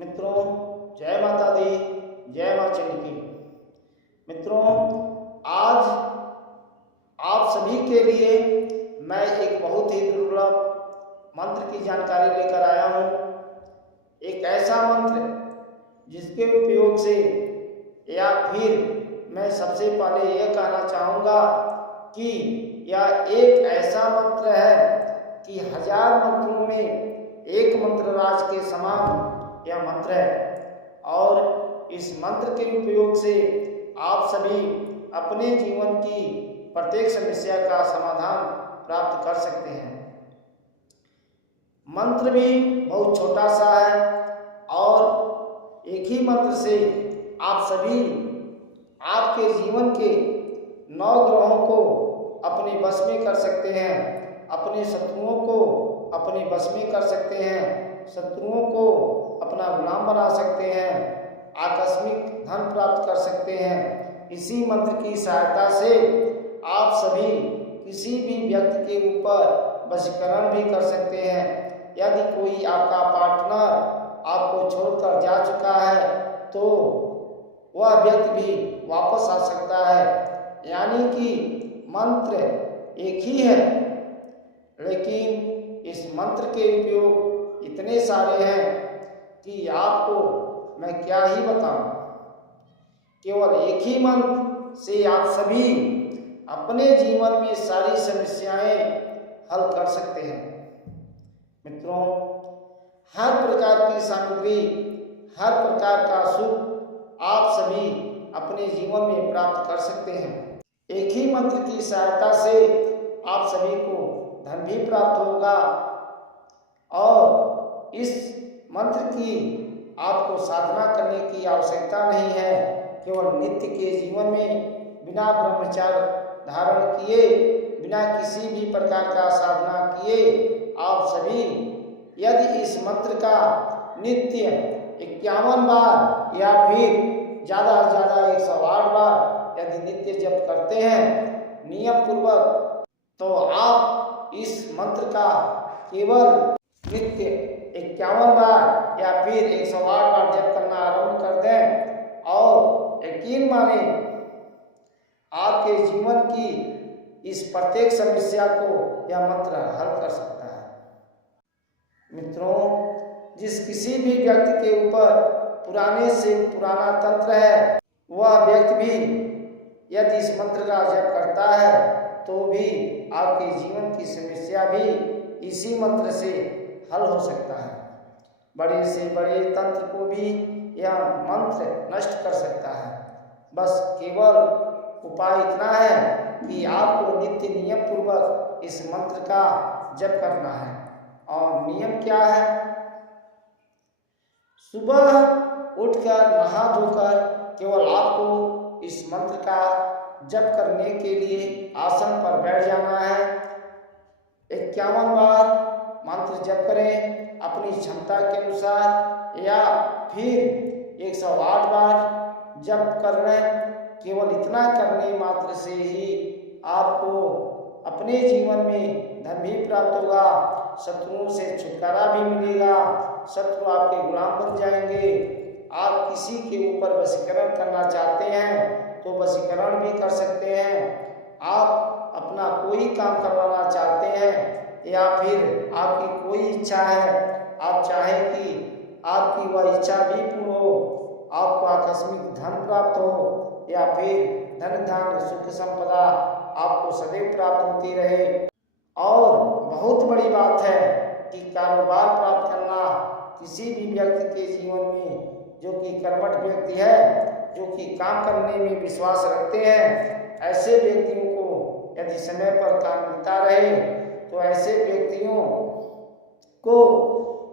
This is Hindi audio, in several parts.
मित्रों, जय माता दी, जय माँ चंडी। मित्रों, आज आप सभी के लिए मैं एक बहुत ही दुर्लभ मंत्र की जानकारी लेकर आया हूँ। एक ऐसा मंत्र जिसके उपयोग से, या फिर मैं सबसे पहले यह कहना चाहूँगा कि यह एक ऐसा मंत्र है कि 1000 मंत्रों में एक मंत्र राज के समान यह मंत्र है। और इस मंत्र के उपयोग से आप सभी अपने जीवन की प्रत्येक समस्या का समाधान प्राप्त कर सकते हैं। मंत्र भी बहुत छोटा सा है और एक ही मंत्र से आप सभी आपके जीवन के 9 ग्रहों को अपने वश में कर सकते हैं, अपने शत्रुओं को अपने वश में कर सकते हैं, शत्रुओं को अपना गुलाम बना सकते हैं, आकस्मिक धन प्राप्त कर सकते हैं। इसी मंत्र की सहायता से आप सभी किसी भी व्यक्ति के ऊपर वशीकरण भी कर सकते हैं। यदि कोई आपका पार्टनर आपको छोड़कर जा चुका है तो वह व्यक्ति भी वापस आ सकता है। यानी कि मंत्र एक ही है, लेकिन इस मंत्र के उपयोग इतने सारे हैं कि आपको मैं क्या ही बताऊं। केवल एक ही मंत्र से आप सभी अपने जीवन में सारी समस्याएं हल कर सकते हैं। मित्रों, हर प्रकार की सामग्री, हर प्रकार का सुख आप सभी अपने जीवन में प्राप्त कर सकते हैं। एक ही मंत्र की सहायता से आप सभी को धन भी प्राप्त होगा और इस मंत्र की आपको साधना करने की आवश्यकता नहीं है। केवल नित्य के जीवन में बिना ब्रह्मचर्य धारण किए, बिना किसी भी प्रकार का साधना किए आप सभी यदि इस मंत्र का नित्य 51 बार या फिर ज़्यादा से ज़्यादा 108 बार यदि नित्य जप करते हैं नियम पूर्वक, तो आप इस मंत्र का केवल नित्य 51 बार या फिर 108 बार जप करना आरंभ कर दें और यकीन माने आपके जीवन की इस प्रत्येक समस्या को यह मंत्र हल कर सकता है। मित्रों, जिस किसी भी व्यक्ति के ऊपर पुराने से पुराना तंत्र है, वह व्यक्ति भी यदि इस मंत्र का जप करता है तो भी आपके जीवन की समस्या भी इसी मंत्र से हल हो सकता है। बड़े से बड़े तंत्र को भी यह मंत्र नष्ट कर सकता है। बस केवल उपाय इतना है कि आपको नित्य नियम पूर्वक इस मंत्र का जप करना है। और नियम क्या है? सुबह उठकर नहा धोकर केवल आपको इस मंत्र का जप करने के लिए आसन पर बैठ जाना है। 51 बार मंत्र जप करें अपनी क्षमता के अनुसार, या फिर 108 बार जप कर लें। केवल इतना करने मात्र से ही आपको अपने जीवन में धन भी प्राप्त होगा, शत्रुओं से छुटकारा भी मिलेगा, शत्रु आपके गुलाम बन जाएंगे। आप किसी के ऊपर वशीकरण करना चाहते हैं तो वशीकरण भी कर सकते हैं। आप अपना कोई काम करवाना चाहते हैं या फिर आपकी कोई इच्छा है, आप चाहें कि आपकी वह इच्छा भी पूर्ण हो, आपको आकस्मिक धन प्राप्त हो, या फिर धन धान सुख संपदा आपको सदैव प्राप्त होती रहे। और बहुत बड़ी बात है कि कारोबार प्राप्त करना किसी भी व्यक्ति के जीवन में, जो कि कर्मठ व्यक्ति है, जो कि काम करने में विश्वास रखते हैं, ऐसे व्यक्तियों को यदि समय पर काम मिलता रहे तो ऐसे व्यक्तियों को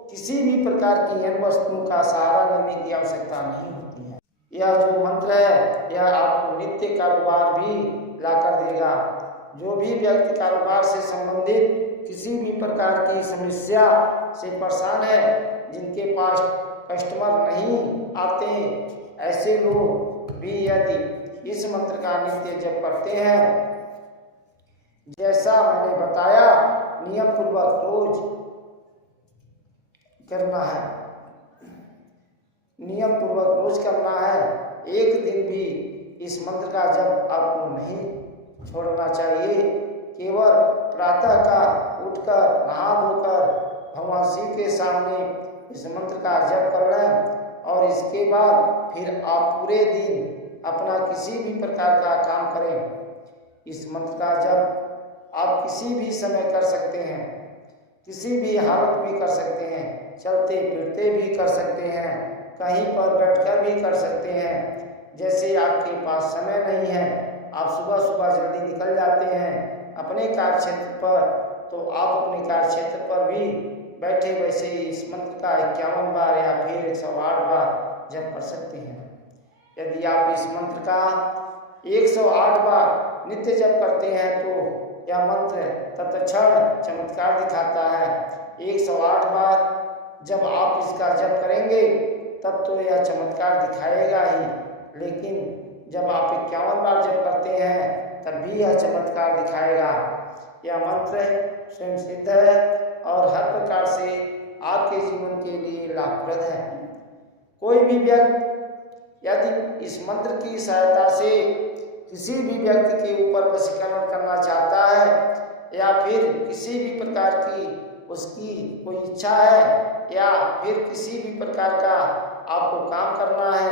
किसी भी प्रकार की अन्य वस्तुओं का सहारा लेने की आवश्यकता नहीं होती है। यह जो मंत्र है यह आपको नित्य कारोबार भी लाकर देगा। जो भी व्यक्ति कारोबार से संबंधित किसी भी प्रकार की समस्या से परेशान है, जिनके पास कस्टमर नहीं आते, ऐसे लोग भी यदि इस मंत्र का नित्य जप करते हैं, जैसा मैंने बताया नियम पूर्वक रोज करना है, नियम पूर्वक रोज करना है। एक दिन भी इस मंत्र का जप आपको नहीं छोड़ना चाहिए। केवल प्रातः का उठकर नहा धोकर भगवान शिव के सामने इस मंत्र का जप कर लें और इसके बाद फिर आप पूरे दिन अपना किसी भी प्रकार का काम करें। इस मंत्र का जप आप किसी भी समय कर सकते हैं, किसी भी हालत में कर सकते हैं, चलते फिरते भी कर सकते हैं, कहीं पर बैठकर भी कर सकते हैं। जैसे आपके पास समय नहीं है, आप सुबह सुबह जल्दी निकल जाते हैं अपने कार्य क्षेत्र पर, तो आप अपने कार्य क्षेत्र पर भी बैठे वैसे इस मंत्र का 51 बार या फिर 108 बार जप कर सकते हैं। यदि आप इस मंत्र का 108 बार नित्य जप करते हैं तो यह मंत्र तत्क्षण चमत्कार दिखाता है। 108 बार जब आप इसका जप करेंगे तब तो यह चमत्कार दिखाएगा ही, लेकिन जब आप 51 बार जप करते हैं तब भी यह चमत्कार दिखाएगा। यह मंत्र स्वयं सिद्ध है और हर प्रकार से आपके जीवन के लिए लाभप्रद है। कोई भी व्यक्ति यदि इस मंत्र की सहायता से किसी भी व्यक्ति के ऊपर वशीकरण करना चाहता है या फिर किसी भी प्रकार की उसकी कोई इच्छा है या फिर किसी भी प्रकार का आपको काम करना है,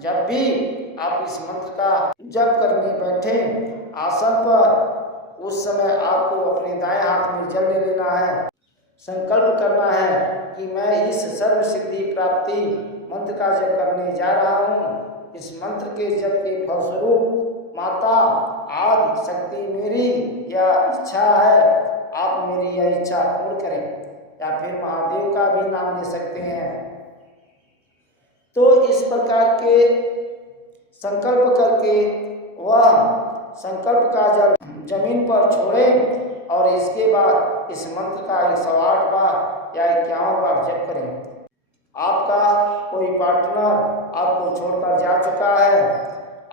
जब भी आप इस मंत्र का जप करने बैठे आसन पर, उस समय आपको अपने दाएं हाथ में जल ले लेना है। संकल्प करना है कि मैं इस सर्व सिद्धि प्राप्ति मंत्र का जप करने जा रहा हूँ। इस मंत्र के जप के फलस्वरूप माता आदि शक्ति मेरी यह इच्छा है, आप मेरी यह इच्छा पूर्ण करें, या फिर महादेव का भी नाम ले सकते हैं। तो इस प्रकार के संकल्प करके वह संकल्प का जल जमीन पर छोड़ें और इसके बाद इस मंत्र का 108 बार या 51 बार जप करें। आपका कोई पार्टनर आपको छोड़कर जा चुका है,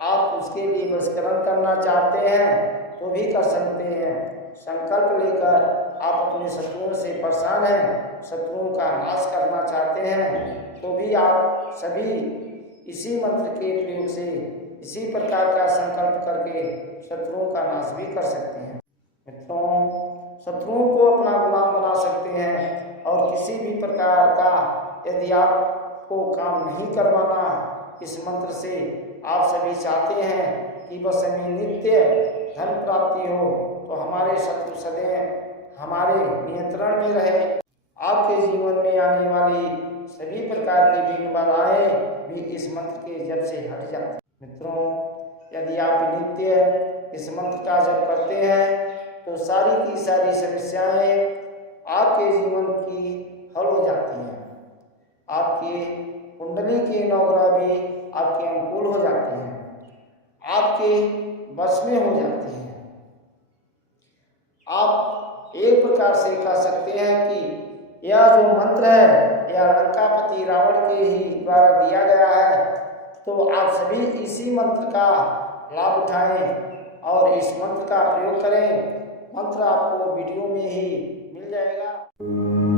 आप उसके लिए वशीकरण करना चाहते हैं तो भी कर सकते हैं। संकल्प लेकर आप अपने शत्रुओं से परेशान हैं, शत्रुओं का नाश करना चाहते हैं तो भी आप सभी इसी मंत्र के प्रयोग से इसी प्रकार का संकल्प करके शत्रुओं का नाश भी कर सकते हैं। मित्रों, शत्रुओं को अपना गुलाम बना सकते हैं और किसी भी प्रकार का यदि आपको काम नहीं करवाना इस मंत्र से, आप सभी चाहते हैं कि बस हमें नित्य धन प्राप्ति हो, तो हमारे शत्रु सदैव हमारे नियंत्रण में रहे, आपके जीवन में आने वाली सभी प्रकार की विघ्न बाधाएं भी इस मंत्र के जप से हट जाती हैं। मित्रों, यदि आप नित्य इस मंत्र का जप करते हैं तो सारी की सारी समस्याएं आपके जीवन की हल हो जाती हैं। आपके कुंडली के नवग्रह भी आपके अनुकूल हो जाते हैं, आपके वश में हो जाते हैं। आप एक प्रकार से कह सकते हैं कि यह जो मंत्र है यह लंकापति रावण के ही द्वारा दिया गया है, तो आप सभी इसी मंत्र का लाभ उठाएं और इस मंत्र का प्रयोग करें। मंत्र आपको वीडियो में ही मिल जाएगा।